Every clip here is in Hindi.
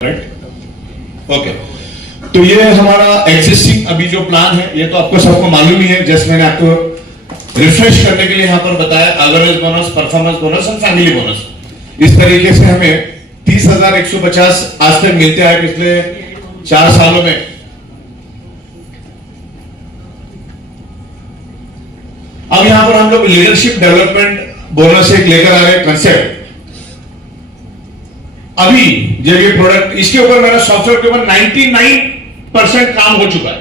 Right okay. तो ये हमारा एग्जिस्टिंग अभी जो प्लान है ये तो आपको सबको मालूम ही है। जस्ट मैंने आपको रिफ्रेश करने के लिए यहां पर बताया एवरेज बोनस, परफॉर्मेंस बोनस और फैमिली बोनस। इस तरीके से हमें 30,150 आज तक मिलते आए पिछले 4 सालों में। अब यहां पर हम लोग लीडरशिप डेवलपमेंट बोनस एक लेकर आ रहे हैं कंसेप्ट। अभी जब ये प्रोडक्ट इसके ऊपर मेरा सॉफ्टवेयर के ऊपर 99% काम हो चुका है।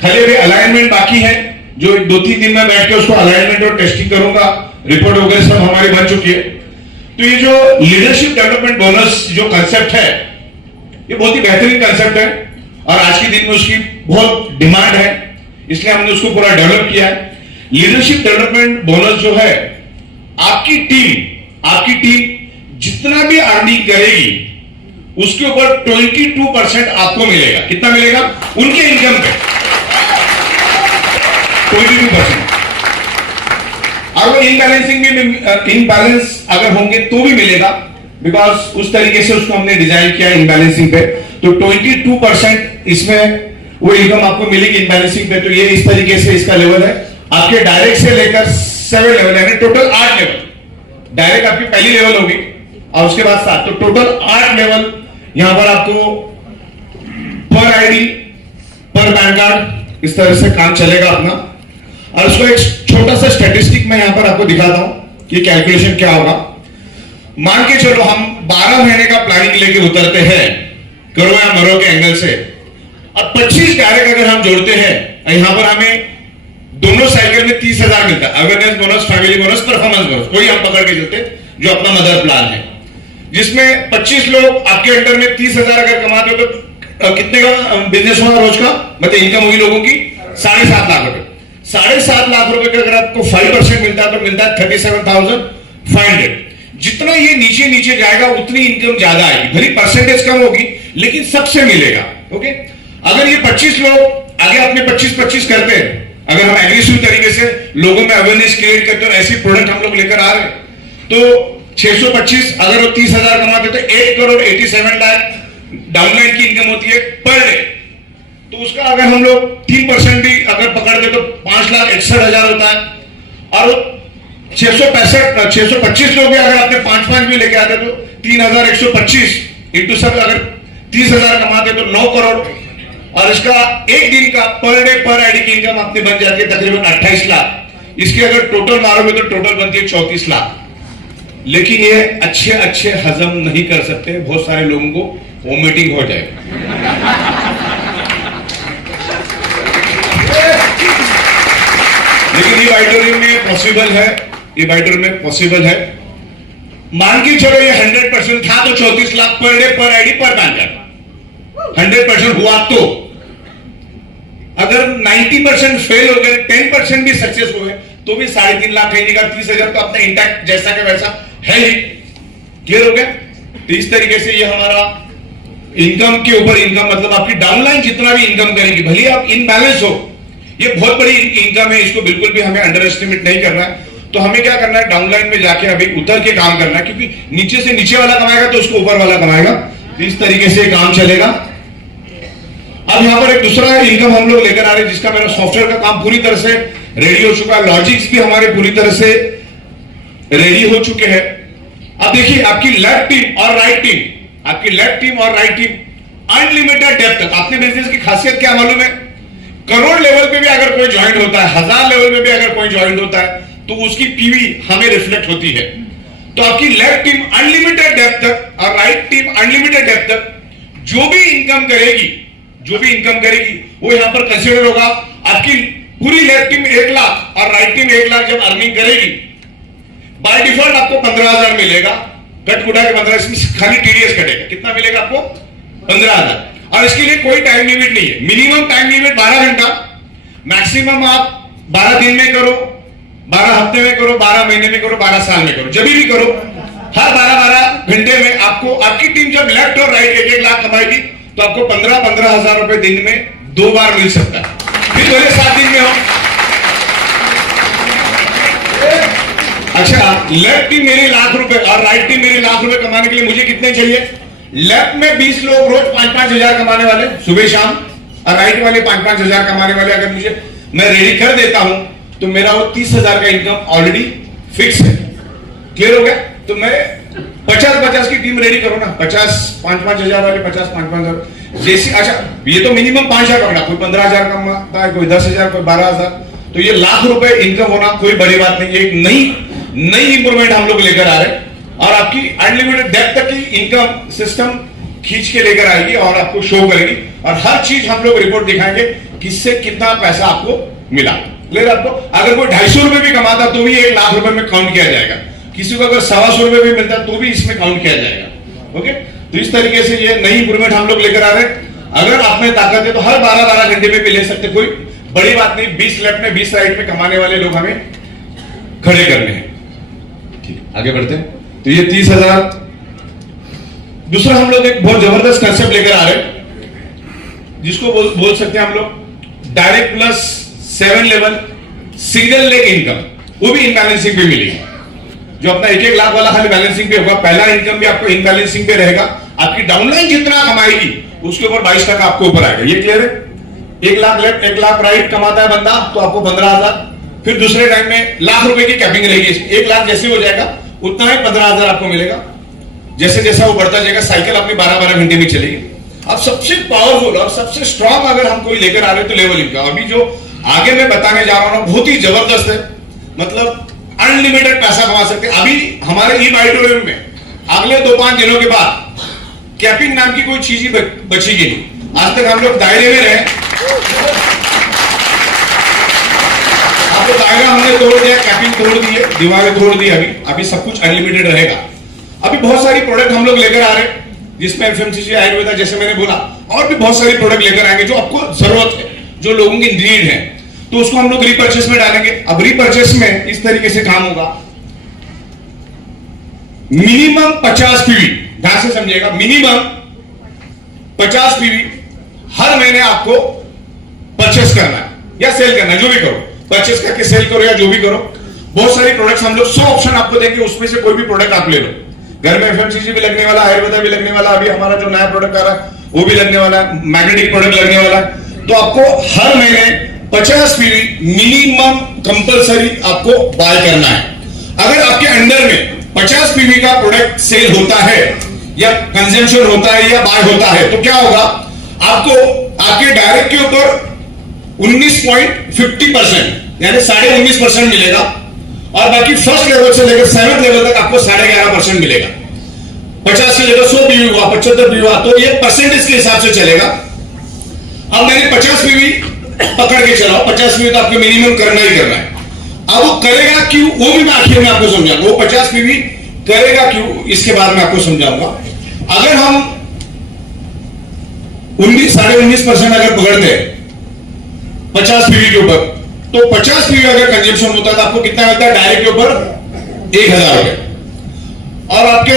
खाली अभी अलाइनमेंट बाकी है, जो 2-3 दिन में बैठ के उसको अलाइनमेंट और टेस्टिंग करूंगा। रिपोर्ट वगैरह सब हमारी बन चुकी है। तो ये जो लीडरशिप डेवलपमेंट बोनस जो कंसेप्ट है ये बहुत ही बेहतरीन कंसेप्ट है और आज के दिन में उसकी बहुत डिमांड है, इसलिए हमने उसको पूरा डेवलप किया है। लीडरशिप डेवलपमेंट बोनस जो है आपकी टीम जितना भी अर्निंग करेगी उसके ऊपर 22% आपको मिलेगा। कितना मिलेगा? उनके इनकम पे 22%। और वो इनबैलेंस अगर होंगे तो भी मिलेगा, बिकॉज उस तरीके से उसको हमने डिजाइन किया इनबैलेंसिंग पे। तो 22% इसमें वो इनकम आपको मिलेगी इनबैलेंसिंग पे। तो ये इस तरीके से इसका लेवल है। आपके डायरेक्ट से लेकर 7 लेवल यानी टोटल 8 लेवल। डायरेक्ट आपकी पहली लेवल होगी और उसके बाद 7, तो टोटल 8 लेवल यहां पर आपको पर आईडी, पर पैन कार्ड इस तरह से काम चलेगा अपना। और उसको एक छोटा सा स्टैटिस्टिक मैं यहां पर आपको दिखाता हूं कि कैलकुलेशन क्या होगा। मान के चलो हम 12 महीने का प्लानिंग लेके उतरते हैं करो या मरो के एंगल से, और 25 डायरेक्ट अगर हम जोड़ते हैं यहां पर हमें दोनों साइकिल में 30,000 मिलता है। Awareness bonus, family bonus, performance bonus, कोई हम पकड़ के चलते जो अपना मदर प्लान है, जिसमें 25 लोग आपके अंडर में 30,000 अगर कमाते हो तो कितने का बिजनेस होगा रोज का, मतलब इनकम होगी लोगों की 7.5 लाख रुपए। 7.5 लाख रुपए का अगर आपको 5% मिलता है तो मिलता है 37,500। जितना ये नीचे नीचे जाएगा उतनी इनकम ज्यादा आएगी, भली परसेंटेज कम होगी लेकिन सबसे मिलेगा। ओके, अगर ये 25 लोग आगे अपने 25-25 करते हैं, अगर हम एग्रेसिव तरीके से लोगों में अवेयरनेस क्रिएट करते हैं, ऐसी प्रोडक्ट हम लोग लेकर आ रहे हैं, तो 625 अगर वो 30,000 कमाते तो 8,87 लाख डाउनलाइन की इनकम होती है पर डे। तो उसका अगर हम लोग 3% भी अगर पकड़ दे तो 5,61,000 होता है। और 625 लोग भी अगर आपने 5-5 भी लेके आते तो 3,125 इंटू सब अगर 30,000 कमाते तो 9 करोड़। और इसका एक दिन का पर डे पर आईडी की इनकम आपने बन जाती है तकरीबन 28 लाख। इसकी अगर टोटल मारोगे तो टोटल बनती है 34 लाख। लेकिन ये अच्छे हजम नहीं कर सकते, बहुत सारे लोगों को वोमिटिंग हो जाए। लेकिन ये बाइटोरियम में पॉसिबल है, ये बाइटोरियम में पॉसिबल है। मान के चलो ये 100% था तो 34 लाख पर डे पर आईडी पर पैन कार्ड 100% हुआ। तो अगर 90% फेल हो गए, 10% भी सक्सेस हो गए तो भी 3.5 लाख है, 30,000 तो अपना इंटैक्ट जैसा का वैसा है ही। क्लियर हो गया? तो इस तरीके से ये हमारा इनकम के ऊपर इनकम, मतलब आपकी डाउनलाइन जितना भी इनकम करेगी, भले आप इनबैलेंस हो, ये बहुत बड़ी इनकम है, इसको बिल्कुल भी हमें अंडर एस्टिमेट नहीं करना है। तो हमें क्या करना है, डाउनलाइन में जाके अभी उतर के काम करना है, क्योंकि नीचे से नीचे वाला कमाएगा तो उसको ऊपर वाला कमाएगा। इस तरीके से काम चलेगा। अब यहां पर एक दूसरा इनकम हम लोग लेकर आ रहे हैं, जिसका मेरा सॉफ्टवेयर का काम पूरी तरह से रेडी हो चुका है। लॉजिक्स भी हमारे पूरी तरह से रेडी हो चुके हैं। अब देखिए आपकी लेफ्ट टीम और राइट टीम अनलिमिटेड डेप्थ तक। आपने बिजनेस की खासियत क्या मालूम है? करोड़ लेवल पे भी अगर कोई ज्वाइन होता है, 1000 लेवल पे भी अगर कोई ज्वाइन होता है तो उसकी पीवी हमें रिफ्लेक्ट होती है। तो आपकी लेफ्ट टीम अनलिमिटेड डेप्थ तक और राइट टीम अनलिमिटेड डेप्थ तक जो भी इनकम करेगी वो यहां पर कंसिडर होगा। आपकी पूरी लेफ्ट टीम 1 लाख और राइट टीम 1 लाख जब अर्निंग करेगी, बाय डिफॉल्ट आपको 15,000 मिलेगा। कट कुटा के 15, इसमें खाली टीडीएस कटेगा। कितना मिलेगा आपको? 15,000। और इसके लिए कोई टाइम लिमिट नहीं है। मिनिमम टाइम लिमिट 12 घंटा, मैक्सिमम आप 12 दिन में करो, 12 हफ्ते में करो, 12 महीने में करो, 12 साल में करो, जब भी करो, हर 12 घंटे में आपको आपकी टीम जब लेफ्ट और राइट 1-1 लाख कमाएगी तो आपको 15,000 रुपए दिन में 2 बार मिल सकता है। फिर पहले 7 दिन में हो। अच्छा, लेफ्ट टीम मेरी ₹1,00,000 और राइट टीम मेरी ₹1,00,000 कमाने के लिए मुझे कितने चाहिए? लेफ्ट में 20 लोग रोज 5-5 हजार कमाने वाले सुबह शाम, और राइट वाले 5-5 हजार कमाने वाले, अगर मुझे मैं रेडी कर देता हूं तो मेरा वो 30,000 का इनकम ऑलरेडी फिक्स है। क्लियर हो गया? तो मैं 50-50 की टीम रेडी करो ना, 50 5-5 हजार वाले, 50 5-5 हजार जैसी। अच्छा, ये तो मिनिमम 5 हजार पकड़ा, कोई 15,000 कमाता है, कोई 10,000, कोई 12,000, तो ये लाख रुपए इनकम होना कोई बड़ी बात नहीं। एक नई इंप्रूवमेंट हम लोग लेकर आ रहे हैं, और आपकी अनलिमिटेड डेप्थ तक की इनकम सिस्टम खींच के लेकर आएगी और आपको शो करेगी, और हर चीज हम लोग रिपोर्ट दिखाएंगे किससे कितना पैसा आपको मिला। क्लियर? आपको अगर कोई 250 रुपए भी कमाता तो भी 1 लाख रुपए में काउंट किया जाएगा, किसी को अगर 125 रुपए भी मिलता तो भी इसमें काउंट किया जाएगा। ओके, तो इस तरीके से ये नई इंप्रूवमेंट हम लोग लेकर आ रहे हैं। अगर आप में ताकत है तो हर 12-12 घंटे में भी ले सकते, कोई बड़ी बात नहीं। 20 लेफ्ट में 20 राइट में कमाने वाले लोग हमें खड़े करने हैं। ठीक, आगे बढ़ते हैं। तो ये 30,000। दूसरा हम लोग एक बहुत जबरदस्त कंसेप्ट लेकर आ रहे हैं, जिसको बोल सकते हैं हम लोग direct plus 7 level single leg income, वो भी इनबैलेंसिंग पे मिलेगी। जो अपना 1-1 लाख वाला खाली बैलेंसिंग पे होगा, पहला इनकम भी आपको इनबैलेंसिंग पे रहेगा। आपकी डाउनलाइन जितना कमाएगी उसके ऊपर 22% आपको ऊपर आएगा। ये क्लियर है? 1 लाख लेफ्ट 1 लाख राइट कमाता है बंदा तो आपको 15,000, फिर दूसरे टाइम में लाख रुपए की कैपिंग रहेगी। 1 लाख जैसे हो जाएगा उतना ही 15,000 आपको मिलेगा। जैसे जैसा वो बढ़ता जाएगा, साइकिल अपनी 12-12 घंटे में चलेगी। अब सबसे पावरफुल और सबसे स्ट्रॉन्ग अगर हम कोई लेकर आ रहे हैं तो लेवल इनकम। अभी जो आगे मैं बताने जा रहा हूं बहुत ही जबरदस्त है, मतलब अनलिमिटेड पैसा कमा सकते हैं। अभी हमारे ई ऑडिटोरियम में अगले 2-5 दिनों के बाद कैपिंग नाम की कोई चीज ही बचेगी नहीं। आज तक हम लोग दायरे में रहे, आपको दायरा हमने तोड़ दिया, कैपिंग तोड़ दी है, दीवारें तोड़ दी। अभी सब कुछ अनलिमिटेड रहेगा। अभी बहुत सारी प्रोडक्ट हम लोग लेकर आ रहे हैं, जिसमें एफएमसीजी, आयुर्वेदा, जैसे मैंने बोला, और भी बहुत सारी प्रोडक्ट लेकर आएंगे जो आपको जरूरत है, जो लोगों की नीड है, तो उसको हम लोग रीपर्चेस में डालेंगे। अब रीपर्चेस में इस तरीके से काम होगा, मिनिमम 50 पीवी, ध्यान से समझिएगा, मिनिमम 50 पीवी हर महीने आपको परचेस करना है या सेल करना है, जो भी करो, परचेस करके सेल करो या जो भी करो। बहुत सारी प्रोडक्ट्स हम लोग 100 ऑप्शन आपको देंगे, उसमें से कोई भी प्रोडक्ट आप ले लो। घर में एफएमसीजी भी लगने वाला, आयुर्वेदा भी लगने वाला, अभी हमारा जो नया प्रोडक्ट आ रहा है वो भी लगने वाला है, मैग्नेटिक प्रोडक्ट लगने वाला है। तो आपको हर महीने 50 पीवी मिनिमम कंपलसरी आपको बाय करना है। अगर आपके अंडर में 50 पीवी का प्रोडक्ट सेल होता है या कंजम्पशन होता है या बाय होता है तो क्या होगा, आपको आपके डायरेक्ट के ऊपर 19.50% यानी 19.5% मिलेगा, और बाकी फर्स्ट लेवल से लेकर 7th लेवल तक आपको 11.5% मिलेगा। 50 से लेकर 100 पीवी हुआ, 75 पीवी हुआ, तो ये परसेंटेज के हिसाब से चलेगा। अब मैंने 50 पीवी पकड़ के चलाओ, 50 पीवी तो आपको मिनिमम करना ही करना है। अब वो करेगा क्यों, वो भी मैं आखिर में आपको समझाऊंगा। वो 50 पीवी करेगा क्यों, इसके बाद में आपको समझाऊंगा। अगर हम 19.5% अगर पकड़ते हैं 50 पीवी के ऊपर, तो 50 पीवी अगर कंजम्पशन होता है तो आपको कितना मिलता है डायरेक्ट के ऊपर 1,000 रुपए, और आपके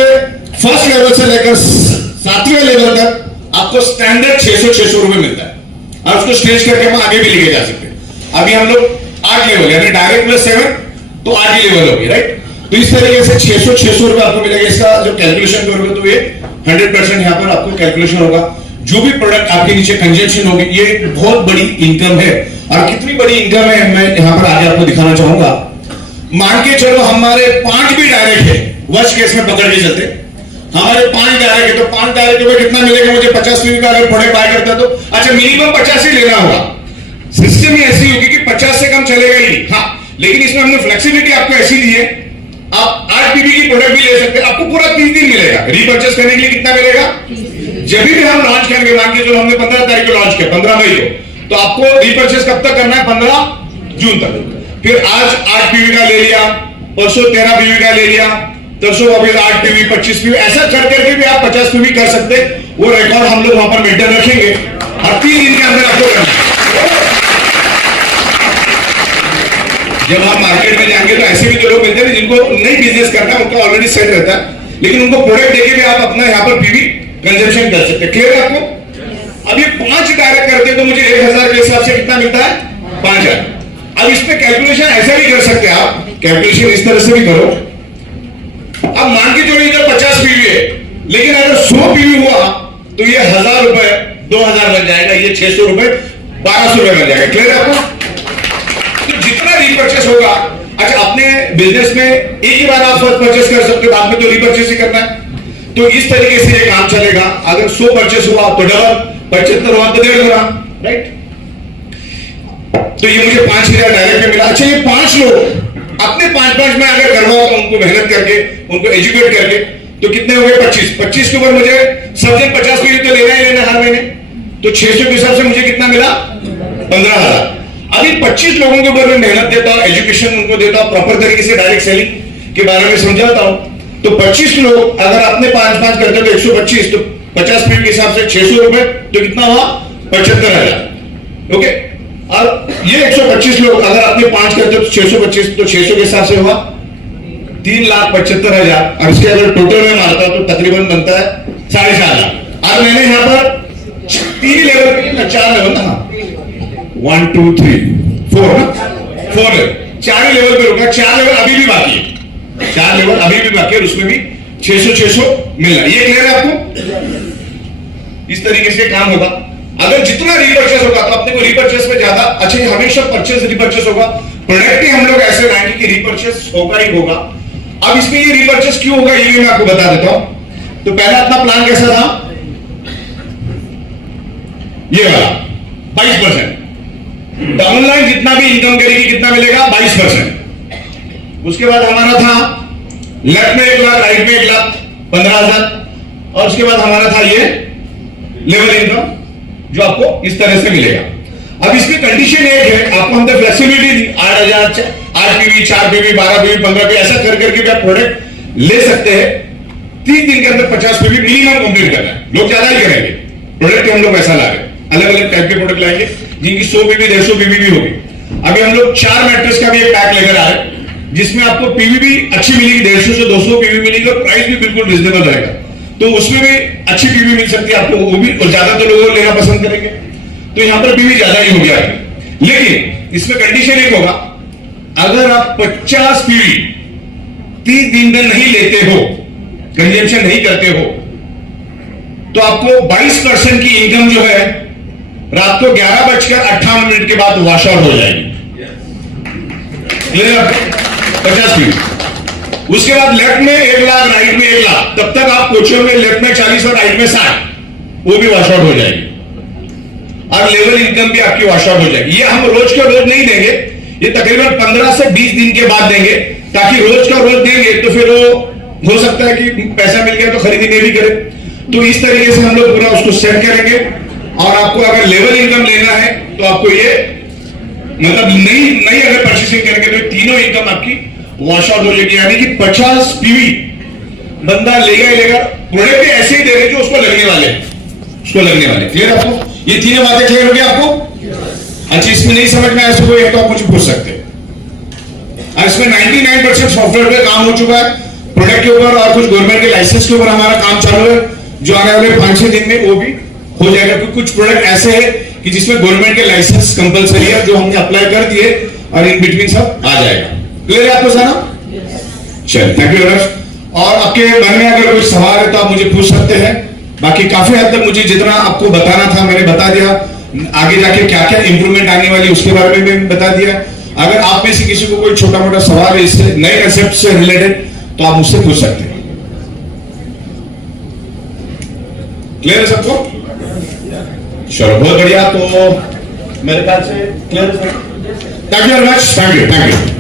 फर्स्ट लेवल से लेकर 7वें लेवल तक आपको स्टैंडर्ड 600 रुपए मिलता है, और उसको स्ट्रेच करके हम आगे भी लेके जा सकते हैं। अभी हम लोग 8 लेवल यानी डायरेक्ट प्लस 7 तो 8 ही लेवल होगी, राइट। तो इस तरीके से 600 रुपए आपको मिलेगा। इसका जो कैलकुलेशन करोगे तो ये 100% यहाँ पर आपको कैलकुलेशन होगा। जो भी प्रोडक्ट आपके नीचे कंजम्पशन होगी, ये एक बहुत बड़ी इनकम है। और कितनी बड़ी इनकम है मैं यहाँ पर आगे आपको दिखाना चाहूंगा। मान के चलो हमारे 5 भी डायरेक्ट है, वर्स्ट केस में पकड़ के चलते, हमारे 5 डायरेक्ट है, तो 5 डायरेक्ट में कितना मिलेगा मुझे 50 पीवी का अगर प्रोडक्ट बाय करता तो अच्छा मिनिमम 50 ही लेना होगा। सिस्टम ही ऐसी होगी कि 50 से कम चलेगा ही नहीं। हाँ, लेकिन इसमें हमने फ्लेक्सिबिलिटी आपको ऐसी दी है, आप 8 पीवी की प्रोडक्ट भी ले सकते हैं, आपको पूरा 30 दिन मिलेगा। रीपर्चेस करने के लिए कितना मिलेगा, जब भी हम लॉन्च करेंगे, मान के चलो हमने 15 तारीख को लॉन्च किया, 15 मई को, तो आपको रीपर्चेस कब तक करना है, 15 जून तक। फिर आज 8 पीवी का ले लिया, परसों 13 पीवी का ले लिया, तरसों वापिस 8 पीवी, 25 पीवी, ऐसा कर करके भी आप 50 पीवी कर सकते। वो रिकॉर्ड हम लोग वहां पर मेंटेन रखेंगे और 3 दिन के अंदर आपको करना है। जब आप मार्केट में जाएंगे तो ऐसे भी तो लोग मिलते हैं जिनको नहीं बिजनेस करना है, उनका ऑलरेडी सेट रहता है, लेकिन उनको प्रोडक्ट देके भी आप अपना यहाँ पर पीवी कंजम्पशन कर सकते हैं। क्लियर है आपको? अब ये 5 डायरेक्ट करते हैं तो मुझे 1,000 के हिसाब से कितना मिलता है, 5,000। अब इसमें कैलकुलेशन ऐसा भी कर सकते हैं आप, कैलकुलेशन इस तरह से भी करो। अब मान के चलो इधर 50 पीवी है, लेकिन अगर 100 पीवी हुआ तो ये 1000 रुपए 2000 बन जाएगा, ये 600 रुपए 1200 रुपए बन जाएगा। क्लियर है आपको? तो जितना रीपर्चेस होगा, अच्छा अपने बिजनेस में एक ही बार आप फर्स्ट परचेस कर सकते हो, बाद में तो रीपर्चेस ही करना है। तो इस तरीके से ये काम चलेगा। अगर 100 परचेस हुआ तो डबल, 75 हुआ तो 1.5 ग्राम, राइट? तो ये मुझे 5000 डायरेक्ट में मिला। अच्छा ये 5 लोग अपने 5-5 में अगर करवाओ तो उनको मेहनत करके, उनको एजुकेट करके, तो कितने हो गए? 25 के ऊपर मुझे सब दिन 50 पीवी तो लेना ही लेना हर महीने। तो 600 के हिसाब से मुझे कितना मिला? 15,000। अभी 25 लोगों के ऊपर मैं मेहनत देता हूं, एजुकेशन उनको देता हूं, प्रॉपर तरीके से डायरेक्ट सेलिंग के बारे में समझाता हूं। तो 25 लोग अगर अपने 5-5 करते तो 125, तो 50 पीवी के हिसाब से 600 रुपए, तो कितना हुआ? 75,000। ओके, और ये 125 लोग अगर अपने 5 करते तो 625, तो 600 के हिसाब से हुआ 3,75,000। और इसके अगर टोटल में मारता तो तकरीबन बनता है 4,500,000। अब मैंने यहां पर 3 लेवल पे 4 लेवल ना, 1 2 3 4 ना, 4 लेवल, 4 लेवल पे रुका। 4 लेवल अभी भी बाकी है, 4 लेवल अभी भी बाकी है, उसमें भी 600 मिलना। ये क्लियर है आपको? इस तरीके से काम होगा। अगर जितना रीपर्चेस होगा तो अपने को रीपर्चेस में ज्यादा, अच्छा ये हमेशा परचेस रीपर्चेस होगा। प्रोडक्ट ही हम लोग ऐसे लाएंगे कि रीपर्चेस होगा ही होगा। अब इसमें ये रीपर्चेस क्यों होगा ये भी मैं आपको बता देता हूं। तो पहला अपना प्लान कैसा था? ये वाला 22%। डाउनलाइन जितना भी इनकम करेगी कितना मिलेगा? 22%। उसके बाद हमारा था लेफ्ट में 1 लाख, राइट में 1 लाख 15,000, और उसके बाद हमारा था ये लेवल इनकम जो आपको इस तरह से मिलेगा। अब इसकी कंडीशन एक है, आपको हमने फ्लेक्सिबिलिटी दी, 8,000, 8 पीवी, 4 पीवी, 12 पीवी, 15 पीवी, ऐसा कर करके आप प्रोडक्ट ले सकते हैं। 3 दिन के अंदर 50 पीवी मिनिमम कंप्लीट करना है। लोग ज्यादा ही करेंगे, प्रोडक्ट हम लोग ऐसा ला रहे हैं, अलग अलग टाइप के प्रोडक्ट लाएंगे जिनकी 100 पीवी 150 पीवी भी होगी। अभी हम लोग 4 मैट्रेस का भी एक पैक लेकर आ रहे हैं जिसमें आपको पीवी भी अच्छी मिलेगी, 150 से 200 पीवी मिलेगी, और प्राइस भी बिल्कुल रिजनेबल रहेगा। तो उसमें भी अच्छी पीवी मिल सकती है आपको, वो भी, और ज्यादा तो लोग लेना पसंद करेंगे, तो यहां पर पीवी ज्यादा ही हो गया है। लेकिन इसमें कंडीशन एक होगा, अगर आप 50 पीवी 30 दिन में नहीं लेते हो, कंजम्पशन नहीं करते हो, तो आपको 22% की इनकम जो है रात को 11:58 के बाद वॉश आउट हो जाएगी। 50 पीवी। उसके बाद लेफ्ट में 1 लाख, राइट में 1 लाख, तब तक आप कोचर में लेफ्ट में 40 और राइट में 60, वो भी वॉश आउट हो जाएगी, और लेवल इनकम भी आपकी वॉश आउट हो जाएगी। ये हम रोज का रोज नहीं देंगे, ये तकरीबन 15 से 20 दिन के बाद देंगे, ताकि रोज का रोज देंगे तो फिर वो हो सकता है कि पैसा मिल गया तो खरीदी नहीं भी करे। तो इस तरीके से हम लोग पूरा उसको सेट करेंगे। और आपको अगर लेवल इनकम लेना है तो आपको ये मतलब नहीं अगर परचेसिंग करेंगे तो तीनों इनकम आपकी वॉश आउट हो जाएगी, यानी कि 50 पीवी बंदा लेगा ही लेगा। प्रोडक्ट भी ऐसे ही देंगे जो उसको लगने वाले, उसको लगने वाले। क्लियर आपको? ये तीनों बातें क्लियर हो गई आपको? अच्छा, इसमें नहीं समझ में आया कोई है तो आप मुझे पूछ सकते हैं। इसमें 99% सॉफ्टवेयर पे काम हो चुका है, प्रोडक्ट के ऊपर और कुछ गवर्नमेंट के लाइसेंस के ऊपर हमारा काम चालू है, जो आने वाले 5-6 दिन में वो भी हो जाएगा। क्योंकि कुछ प्रोडक्ट ऐसे हैं कि जिसमें गवर्नमेंट के लाइसेंस कंपलसरी है, जो हमने अप्लाई कर दिए, और इन बिटवीन सब आ जाएगा। क्लियर है आपको सारा? चलिए, थैंक यू वेरी मच। और आपके मन में अगर कोई सवाल है तो आप मुझे पूछ सकते हैं। बाकी काफी हद तक मुझे जितना आपको बताना था मैंने बता दिया। आगे जाके क्या क्या इंप्रूवमेंट आने वाली उसके बारे में भी बता दिया। अगर आप में से किसी को कोई छोटा मोटा सवाल है इससे नए कंसेप्ट से रिलेटेड तो आप मुझसे पूछ सकते हैं। क्लियर है सबको? चलो, बहुत बढ़िया। तो मेरे ख्याल से क्लियर है। Thank you very much. Thank you.